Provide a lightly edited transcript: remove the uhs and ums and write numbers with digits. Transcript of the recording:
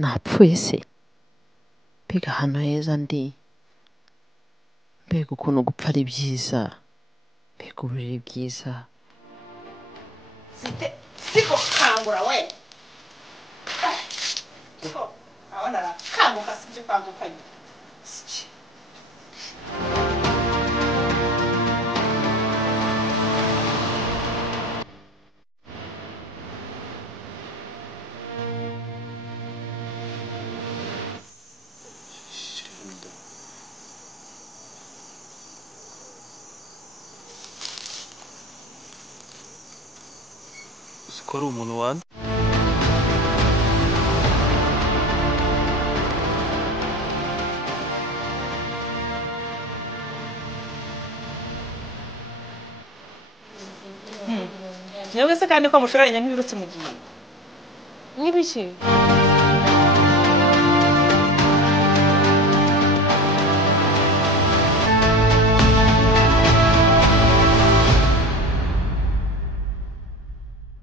napfuye se mbega ahantu heza ndi mbega ukuntu gupfa ari byiza mbega uburiri bwiza siko kangura we abana kanguka sibyo kwangukanye Skoro umuntu wanda Nyewese kandi ko mushoranye nk'ibirutse mu gihe Nk'ibiki?